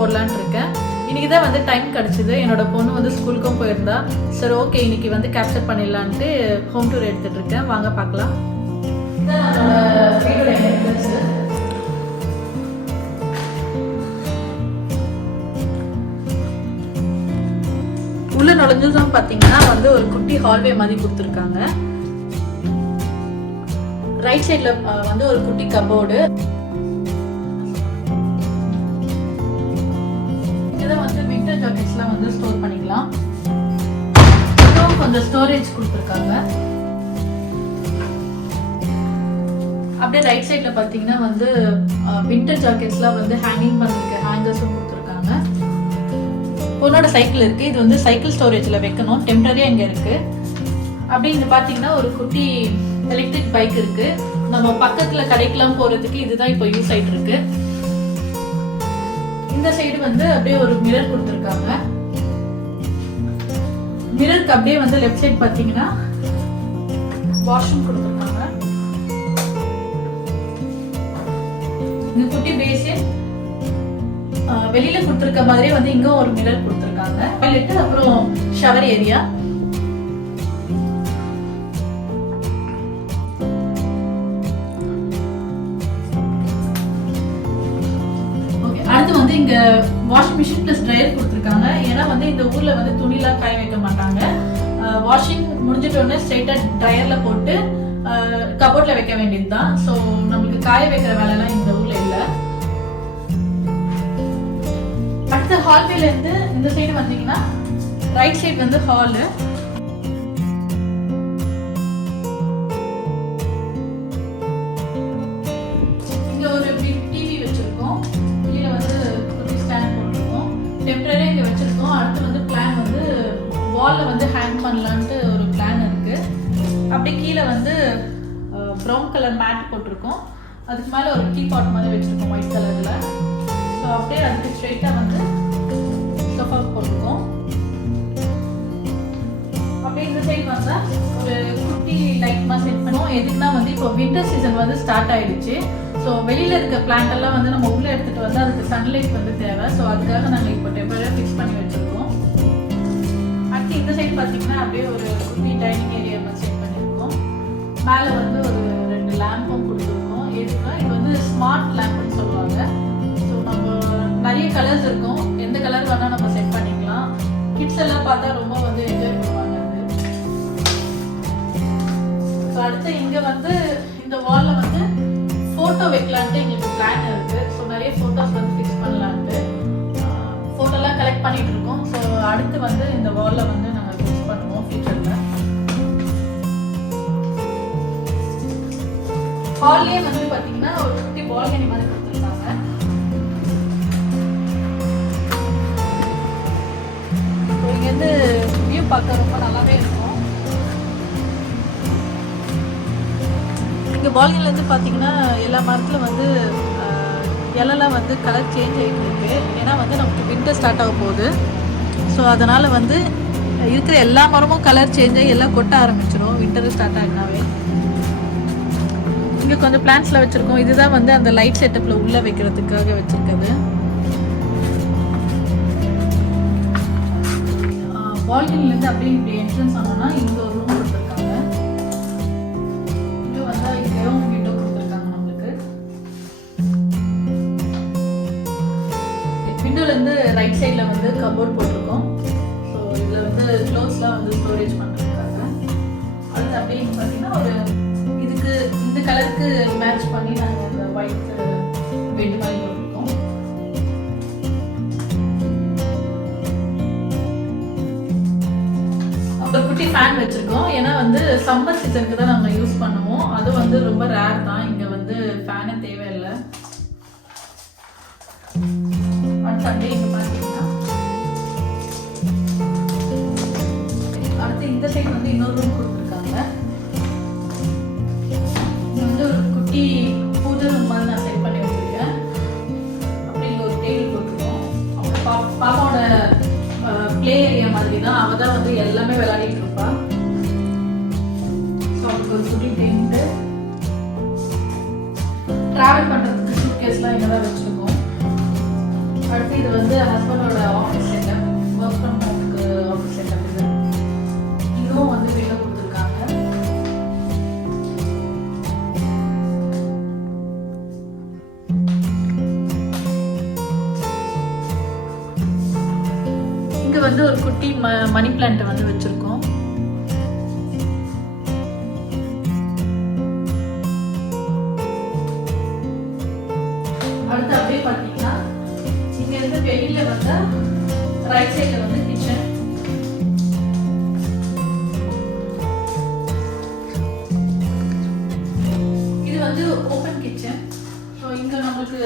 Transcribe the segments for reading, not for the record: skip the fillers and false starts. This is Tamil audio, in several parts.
போடலான்னு இருக்கேன். இன்றைக்கி தான் வந்து டைம் கிடச்சிது. என்னோட பொண்ணு வந்து ஸ்கூலுக்கும் போயிருந்தா. சரி ஓகே இன்றைக்கி வந்து கேப்சர் பண்ணிடலான்ட்டு ஹோம் டூர் எடுத்துகிட்டு இருக்கேன். வாங்க பார்க்கலாம். இதுதான் நம்மளோட வீடோட என்ட்ரன்ஸு. உள்ள நுழைஞ்சதும் பார்த்தீங்கன்னா வந்து ஒரு குட்டி ஹால்வே மாதிரி கொடுத்துருக்காங்க. ரைட் சைடில் வந்து ஒரு குட்டி கபோர்டு. இதான் வந்து வின்டர் ஜாக்கெட்ஸ்லாம் வந்து ஸ்டோர் பண்ணிக்கலாம். அப்புறம் கொஞ்சம் ஸ்டோரேஜ் கொடுத்துருக்காங்க. அப்படியே ரைட் சைடில் பார்த்தீங்கன்னா வந்து வின்டர் ஜாக்கெட்ஸ்லாம் வந்து ஹேங்கிங் பண்ணிருக்க ஹேங்கர்ஸும் கொடுத்துருக்காங்க. பொண்ணோட சைக்கிள் இருக்கு. இது வந்து சைக்கிள் ஸ்டோரேஜில் வைக்கணும். டெம்பரரியா இங்கே இருக்கு. அப்படி இது பார்த்தீங்கன்னா ஒரு குட்டி எலக்ட்ரிக் பைக் இருக்கு. நம்ம பக்கத்துல கடைக்கெல்லாம் போறதுக்கு இதுதான் இப்போ யூஸ் ஆயிட்டு இருக்கு. இந்த சைடு வந்து அப்படியே ஒரு மிரர் கொடுத்துருக்காங்க. மிரருக்கு அப்படியே வந்து லெஃப்ட் சைடு பார்த்தீங்கன்னா வாஷ்ரூம் கொடுத்துருக்காங்க. இந்த குட்டி பேசின் வெளியில கொடுத்துருக்க மாதிரியே வந்து இங்க ஒரு மிரர் கொடுத்துருக்காங்க. டாய்லெட் அப்புறம் ஷவர் ஏரியா. ஓகே, அடுத்து வந்து இங்க வாஷிங் மிஷின் பிளஸ் ட்ரையர் கொடுத்துருக்காங்க. ஏன்னா வந்து இந்த ஊர்ல வந்து துணிலாம் காய வைக்க மாட்டாங்க. வாஷிங் முடிஞ்சிட்டோடனே ஸ்ட்ரைட்டா ட்ரையர்ல போட்டு கபோர்ட்ல வைக்க வேண்டியதுதான். ஸோ நம்மளுக்கு காய வைக்கிற வேலைலாம் இந்த ஊர்ல இல்லை. அடுத்த ஹால்வேல இருந்து இந்த சைடு வந்தீங்கன்னா ரைட் சைடு வந்து ஹாலு. இங்க ஒரு பிக் டிவி வச்சிருக்கோம். கீழே வந்து ஒரு ஸ்டாண்ட் போட்டிருக்கோம். டெம்பரரியா இங்க வச்சிருக்கோம். அடுத்து வந்து பிளான் வந்து வால்ல வந்து ஹேங் பண்ணலான்ட்டு ஒரு பிளான் இருக்கு. அப்படியே கீழே வந்து ப்ரௌன் கலர் மேட் போட்டிருக்கோம். அதுக்கு மேல ஒரு டீ பாட் மாதிரி வச்சிருக்கோம் ஒயிட் கலர்ல. ஸோ அப்படியே அதுக்கு ஸ்ட்ரெயிட்டாக வந்து சோஃபா போட்டிருக்கோம். அப்படியே இந்த சைடு வந்தால் ஒரு குட்டி லைட் மாதிரி செட் பண்ணுவோம். எதுக்குன்னா வந்து இப்போ வின்டர் சீசன் வந்து ஸ்டார்ட் ஆயிடுச்சு. ஸோ வெளியில் இருக்க பிளான்ட் எல்லாம் வந்து நம்ம உள்ளே எடுத்துகிட்டு வந்து அதுக்கு சன்லைட் வந்து தேவை. ஸோ அதுக்காக நாங்கள் இப்போ டெம்பரரியாக ஃபிக்ஸ் பண்ணி வச்சுருக்கோம். அடுத்து இந்த சைடு பார்த்தீங்கன்னா அப்படியே ஒரு குட்டி டைனிங் ஏரியா மாதிரி செட் பண்ணியிருக்கோம். மேலே வந்து ஒரு 2 லேம்பும் கொடுத்துருக்கோம். எதுக்குன்னா இது வந்து ஸ்மார்ட் லேம்புன்னு சொல்லுவாங்க. நிறைய கலர்ஸ் இருக்கும். எந்த கலர் வேணா நம்ம செட் பண்ணிக்கலாம். கிட்ஸ் எல்லாம் பார்த்தா ரொம்ப வந்து என்ஜாய் பண்ணுவாங்க அது. ஸோ அடுத்து இங்க வந்து இந்த வால்ல வந்து போட்டோ வைக்கலான்ட்டு எங்களுக்கு பிளான் இருக்கு. ஸோ நிறைய போட்டோஸ் வந்து ஃபிக்ஸ் பண்ணலான்ட்டு போட்டோலாம் கலெக்ட் பண்ணிட்டு இருக்கோம். ஸோ அடுத்து வந்து இந்த வால்ல வந்து நாங்கள் ஃபிக்ஸ் பண்ணுவோம் ஃபியூச்சர்ல. ஹால்லேயே வந்து பார்த்தீங்கன்னா ஒரு குட்டி பால்கனி மாதிரி கொடுத்துருக்காங்க. இங்கேருந்து வியூ பார்க்க ரொம்ப நல்லாவே இருக்கும். இங்கே பால்கனிலேருந்து பார்த்தீங்கன்னா எல்லா மரத்தில் வந்து இலெல்லாம் வந்து கலர் சேஞ்ச் ஆகிட்டு இருக்கு. ஏன்னா வந்து நமக்கு வின்டர் ஸ்டார்ட் ஆக போகுது. ஸோ அதனால் வந்து இருக்கிற எல்லா மரமும் கலர் சேஞ்ச் ஆகி எல்லாம் கொட்ட ஆரம்பிச்சிடும் வின்டர் ஸ்டார்ட் ஆகினாவே. இங்கே கொஞ்சம் பிளான்ட்ஸில் வச்சுருக்கோம். இதுதான் வந்து அந்த லைட் செட்டப்பில் உள்ளே வைக்கிறதுக்காக வச்சுருக்குது. பால்கனிலேருந்து அப்படியே இப்படி என்ட்ரன்ஸ் ஆனோம்னா இங்கே ஒரு ரூம் கொடுத்துருக்காங்க. இங்கே வந்தால் இங்கேயும் விண்டோ கொடுத்துருக்காங்க நம்மளுக்கு. விண்டோலேருந்து ரைட் சைடில் வந்து கபோர்ட் போட்டிருக்கோம். ஸோ இதில் வந்து க்ளோத்ஸ்லாம் வந்து ஸ்டோரேஜ் பண்ணிருக்காங்க. அடுத்து அப்படியே இங்கே பார்த்தீங்கன்னா ஒரு இதுக்கு இந்த கலருக்கு மேட்ச் பண்ணி நாங்கள் இந்த ஒயிட் பெட் மாதிரி போட்டிருக்கோம். ஒரு குட்டி ஃபேன் வச்சிருக்கோம். ஏன்னா வந்து சம்மர் சீசனுக்கு தான் நாங்கள் யூஸ் பண்ணுவோம். அது வந்து ரொம்ப ரேர் தான். இங்கே வந்து ஃபேனே தேவையில்லை. அடுத்து அப்படியே இங்கே பார்த்தீங்கன்னா அடுத்து இந்த சைடு வந்து இன்னொரு ரூம் கொடுத்துருக்காங்க. இது வந்து ஒரு குட்டி பூஜை ரூம் மாதிரி நான் செட் பண்ணி வச்சிருக்கேன். அப்படி ஒரு டேபிள் போட்டிருக்கோம். அப்புறம் பாப்பாவோட பிளே ஏரியா மாதிரி தான். அவள் தான் வந்து எல்லாமே விளையாடிட்டு இருப்பா. ஸோ அவளுக்கு ஒரு குட்டி டென்ட்டு. ட்ராவல் பண்ணுறதுக்கு சூட்கேஸ்லாம் இங்கே தான் வச்சுருக்கோம். அடுத்து இது வந்து ஹஸ்பண்டோட ஆஃபீஸ் செட்டப், ஒர்க் ஃப்ரம் ஹோம்க்கு ஆஃபீஸ் செட்டப். இது இதுவும் வந்து வெளில கொடுத்துருக்காங்க. இங்க வந்து ஒரு குட்டி மணி பிளான்ட் வந்து வச்சிருக்கோம். அடுத்து அப்படியே பார்த்தீங்கன்னா இங்க இருந்து வெளியில வந்து ரைட் சைட்ல வந்து கிச்சன். இது வந்து ஓபன் கிச்சன். ஸோ இங்க நம்மளுக்கு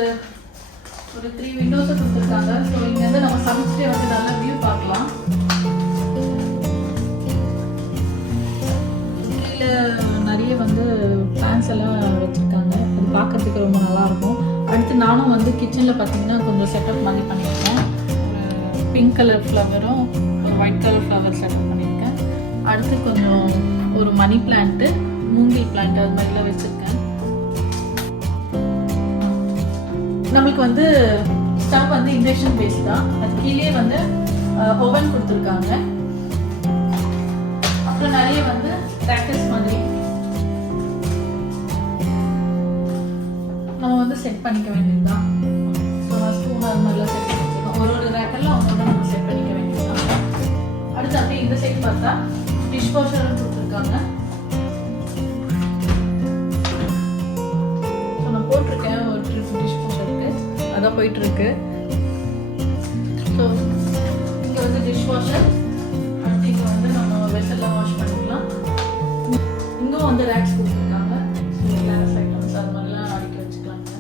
ஒரு 3 விண்டோஸ் கொடுத்துருக்காங்க. ஸோ இங்க இருந்து நம்ம சமைச்சிட்டே வந்து நல்ல வியூ பார்க்கலாம். கீழே நிறைய வந்து பிளான்ஸ் எல்லாம் வச்சிருக்காங்க. அது பார்க்கறதுக்கு ரொம்ப நல்லா இருக்கும். அடுத்து நானும் வந்து கிச்சனில் பார்த்தீங்கன்னா கொஞ்சம் செட்டப் மாதிரி பண்ணியிருக்கேன். ஒரு பிங்க் கலர் ஃப்ளவரும் ஒரு ஒயிட் கலர் ஃப்ளவர் செட்டப் பண்ணியிருக்கேன். அடுத்து கொஞ்சம் ஒரு மணி பிளான்ட்டு, மூங்கில் பிளான்ட் அது மாதிரிலாம் வச்சுருக்கேன். நம்மளுக்கு வந்து ஸ்டவ் வந்து இண்டக்ஷன் பேஸ் தான். அது கீழே வந்து ஓவன் கொடுத்துருக்காங்க. அப்புறம் நிறைய வந்து ப்ராக்டிஸ் மாதிரி நம்ம வந்து செட் பண்ணிக்க வேண்டியதுதான். ஸோ ஸ்பூன் அது மாதிரிலாம் செட் பண்ணி வச்சுருக்கோம். ஒரு ரேக்கெல்லாம் அவங்களோட நம்ம செட் பண்ணிக்க வேண்டியதுதான். அடுத்து அப்படியே இந்த சைட் பார்த்தா டிஷ் வாஷரும் கொடுத்துருக்காங்க. ஸோ நான் போட்டிருக்கேன் ஒரு ட்ரிப் டிஷ் வாஷருக்கு, அதான் போயிட்டுருக்கு. ஸோ இங்கே வந்து டிஷ் வாஷர். அடுத்து இங்கே வந்து நம்ம வெசல்லாம் வாஷ் பண்ணிக்கலாம். இங்கும் வந்து ரேக்ஸ் கொடுத்துருக்காங்க. ஸோ கிளாஸ் ஐட்டம்ஸ் அது மாதிரிலாம் அடிக்க வச்சுக்கலாங்க.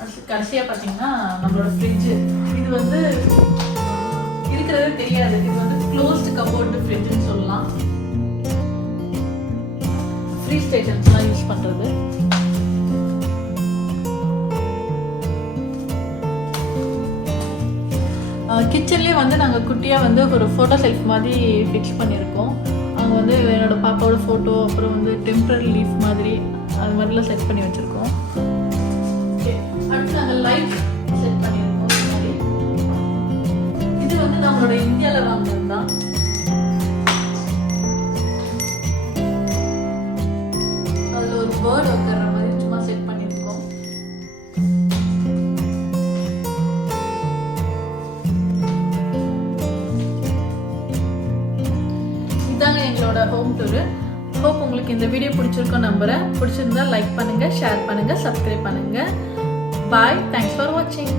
அடுத்து கடைசியாக பார்த்தீங்கன்னா நம்மளோட ஃப்ரிட்ஜு. இது வந்து இருக்கிறதே தெரியாது. இது வந்து க்ளோஸ்டு கபோர்டு ஃப்ரிட்ஜுன்னு சொல்லலாம். ஃப்ரீ ஸ்டேஷன்ஸ்லாம் யூஸ் பண்ணுறது. கிச்சன்லேயே வந்து நாங்கள் குட்டியாக வந்து ஒரு ஃபோட்டோ செல்ஃப் மாதிரி ஃபிக்ஸ் பண்ணியிருக்கோம். அங்கே வந்து என்னோடய பாப்பாவோட ஃபோட்டோ, அப்புறம் வந்து டெம்பரரி லீஃப் மாதிரி அது மாதிரிலாம் செட் பண்ணி வச்சுருக்கோம். அடுத்து நாங்கள் லைட் செட் பண்ணியிருக்கோம். இது வந்து நம்மளோட இந்தியாவில் வாங்கினது தான். அதில் ஒரு பேர்ட் உட்கார்ற மாதிரி சும்மா செட் பண்ணியிருக்கோம். இதாங்க எங்களோட ஹோம் டூரு. ஹோப் உங்களுக்கு இந்த வீடியோ பிடிச்சிருக்கோம் நம்புறேன். பிடிச்சிருந்தா லைக் பண்ணுங்க, ஷேர் பண்ணுங்க, சப்ஸ்கிரைப் பண்ணுங்க. பாய். தேங்க்ஸ் ஃபார் வாட்சிங்.